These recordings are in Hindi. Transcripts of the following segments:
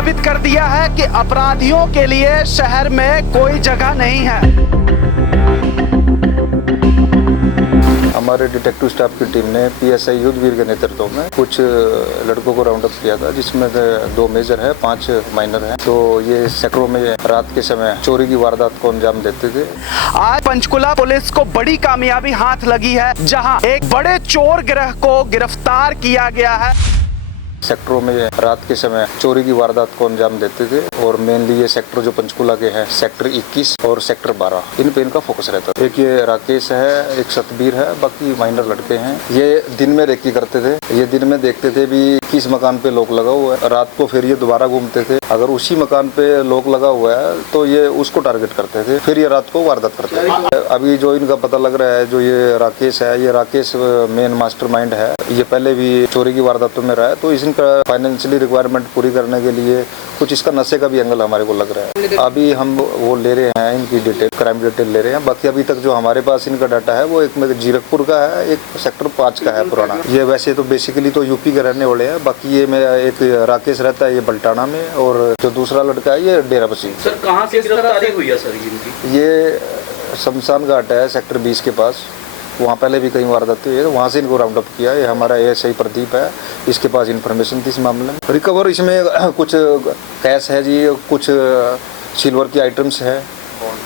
साबित कर दिया है कि अपराधियों के लिए शहर में कोई जगह नहीं है। हमारे डिटेक्टिव स्टाफ की टीम ने पीएसआई युद्धवीर के नेतृत्व में कुछ लड़कों को राउंड अप किया था, जिसमें 2 मेजर है, 5 माइनर हैं। तो ये सेक्टरों में रात के समय चोरी की वारदात को अंजाम देते थे। आज पंचकुला पुलिस को बड़ी कामयाबी हाथ लगी है, जहां एक बड़े चोर गिरोह को गिरफ्तार किया गया है। सेक्टरों में रात के समय चोरी की वारदात को अंजाम देते थे और मेनली ये सेक्टर जो पंचकुला के हैं, सेक्टर 21 और सेक्टर 12, इन पे इनका फोकस रहता है। एक ये राकेश है, एक सतबीर है, बाकी माइनर लड़के हैं। ये दिन में रेकी करते थे, ये दिन में देखते थे भी किस मकान पे लॉक लगा हुआ है, रात को फिर ये दोबारा घूमते थे। अगर उसी मकान पे लॉक लगा हुआ है तो ये उसको टारगेट करते थे, फिर ये रात को वारदात करते थे। अभी जो इनका पता लग रहा है, जो ये राकेश है, ये राकेश मेन मास्टरमाइंड है। ये पहले भी चोरी की वारदातों में रहा है, तो इनका फाइनेंशियली रिक्वायरमेंट पूरी करने के लिए कुछ इसका नशे का भी एंगल हमारे को लग रहा है। अभी हम वो ले रहे हैं, इनकी डिटेल, क्राइम डिटेल ले रहे हैं। बाकी अभी तक जो हमारे पास इनका डाटा है वो एक में जीरकपुर का है, एक सेक्टर 5 का है पुराना। ये वैसे तो बेसिकली तो यूपी के रहने वाले हैं। बाकी ये में एक राकेश रहता है, ये बल्टाना में, और जो दूसरा लड़का है ये डेराबस्सी। सर कहाँ से गिरफ्तारी हुई है सर इनकी? ये शमशान घाट है सेक्टर 20 के पास, वहाँ पहले भी कई वारदात हुई है, तो वहाँ से इनको राउंड अप किया। ये हमारा एएसआई प्रदीप है, इसके पास इन्फॉर्मेशन थी इस मामले में। रिकवर इसमें कुछ कैश है जी, कुछ सिल्वर की आइटम्स है,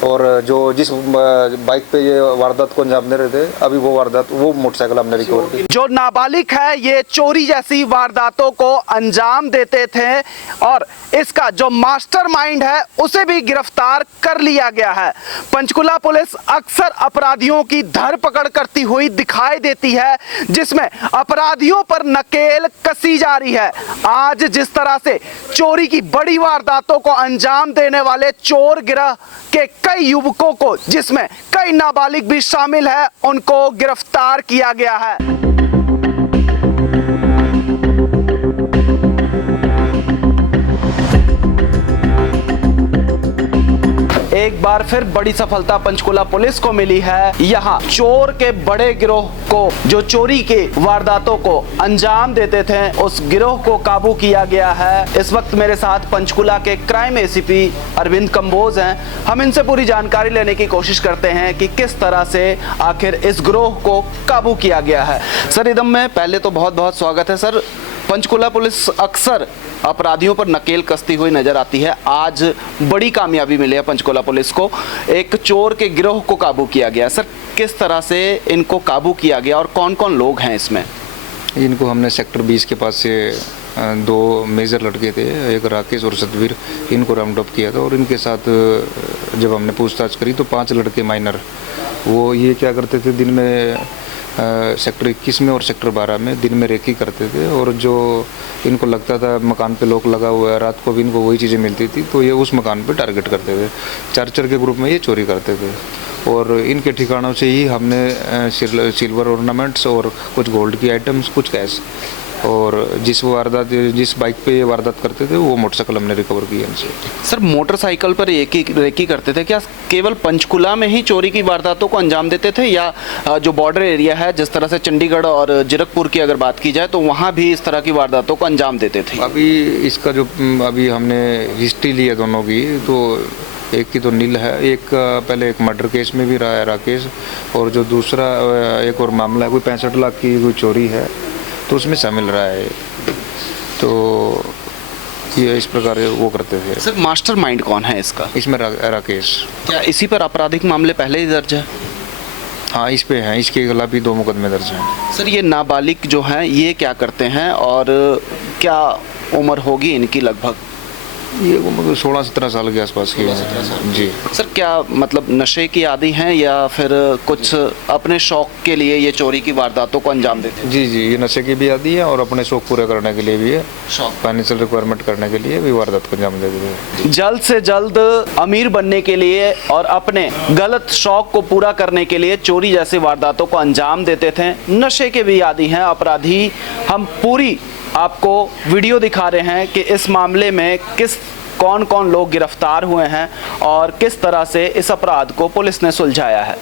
और जो जिस बाइक पे ये वारदात को अंजाम दे रहे थे, अभी वो मोटरसाइकिल हमने रिकवर की। जो नाबालिग है, ये चोरी जैसी वारदातों को अंजाम देते थे, और इसका जो मास्टरमाइंड है उसे भी गिरफ्तार कर लिया गया है। पंचकुला पुलिस अक्सर अपराधियों की धरपकड़ करती हुई दिखाई देती है, जिसमें अपराधियों पर नकेल कसी जा रही है। आज जिस तरह से चोरी की बड़ी वारदातों को अंजाम देने वाले चोर गिरोह के कई युवकों को, जिसमें कई नाबालिग भी शामिल है, उनको गिरफ्तार किया गया है। एक बार फिर बड़ी सफलता पंचकुला पुलिस को मिली है। यहाँ चोर के बड़े गिरोह को, जो चोरी के वारदातों को अंजाम देते थे, उस गिरोह को काबू किया गया है। इस वक्त मेरे साथ पंचकुला के क्राइम एसीपी अरविंद कंबोज हैं। हम इनसे पूरी जानकारी लेने की कोशिश करते हैं कि किस तरह से आखिर इस गिरोह को काबू किया गया है। सर इदम में पहले तो बहुत बहुत स्वागत है। सर, पंचकुला पुलिस अक्सर अपराधियों पर नकेल कसती हुई नजर आती है। आज बड़ी कामयाबी मिली है पंचकुला पुलिस को, एक चोर के गिरोह को काबू किया गया। सर किस तरह से इनको काबू किया गया और कौन कौन लोग हैं इसमें? इनको हमने सेक्टर 20 के पास से 2 मेजर लड़के थे, एक राकेश और सतबीर, इनको राउंड अप किया था। और इनके साथ जब हमने पूछताछ करी तो 5 लड़के माइनर, वो ये क्या करते थे, दिन में सेक्टर 21 में और सेक्टर 12 में दिन में रेकी करते थे, और जो इनको लगता था मकान पे लॉक लगा हुआ है, रात को भी इनको वही चीज़ें मिलती थी, तो ये उस मकान पे टारगेट करते थे। 4 के ग्रुप में ये चोरी करते थे, और इनके ठिकानों से ही हमने सिल्वर ऑर्नामेंट्स और कुछ गोल्ड की आइटम्स, कुछ कैश, और जिस बाइक पे ये वारदात करते थे वो मोटरसाइकिल हमने रिकवर किया इनसे। सर मोटरसाइकिल पर रेकी करते थे, क्या केवल पंचकुला में ही चोरी की वारदातों को अंजाम देते थे, या जो बॉर्डर एरिया है, जिस तरह से चंडीगढ़ और जीरकपुर की अगर बात की जाए, तो वहाँ भी इस तरह की वारदातों को अंजाम देते थे? अभी इसका जो अभी हमने हिस्ट्री ली है दोनों की, तो एक की तो नील है, एक पहले एक मर्डर केस में भी रहा है राकेश, और जो दूसरा एक और मामला है, कोई 65 लाख की कोई चोरी है, तो उसमें शामिल रहा है। तो ये इस प्रकार वो करते थे। सर मास्टरमाइंड कौन है इसका? इसमें राकेश। क्या इसी पर आपराधिक मामले पहले ही दर्ज है? हाँ, इस पे हैं, इसके खिलाफ भी 2 मुकदमे दर्ज हैं। सर ये नाबालिग जो हैं ये क्या करते हैं और क्या उम्र होगी इनकी लगभग? ये 16-17 साल के आसपास की है जी। सर क्या मतलब नशे की आदी हैं, या फिर कुछ अपने शौक के लिए ये चोरी की वारदातों को अंजाम देते हैं? जी, ये नशे की भी आदी है और अपने शौक पूरे करने के लिए भी है, शौक, फाइनेंशियल रिक्वायरमेंट करने के लिए भी वारदात को अंजाम देते हैं। जल्द से जल्द अमीर बनने के लिए और अपने गलत शौक को पूरा करने के लिए चोरी जैसी वारदातों को अंजाम देते थे। नशे के भी आदी हैं अपराधी। हम पूरी आपको वीडियो दिखा रहे हैं कि इस मामले में कौन कौन लोग गिरफ्तार हुए हैं और किस तरह से इस अपराध को पुलिस ने सुलझाया है।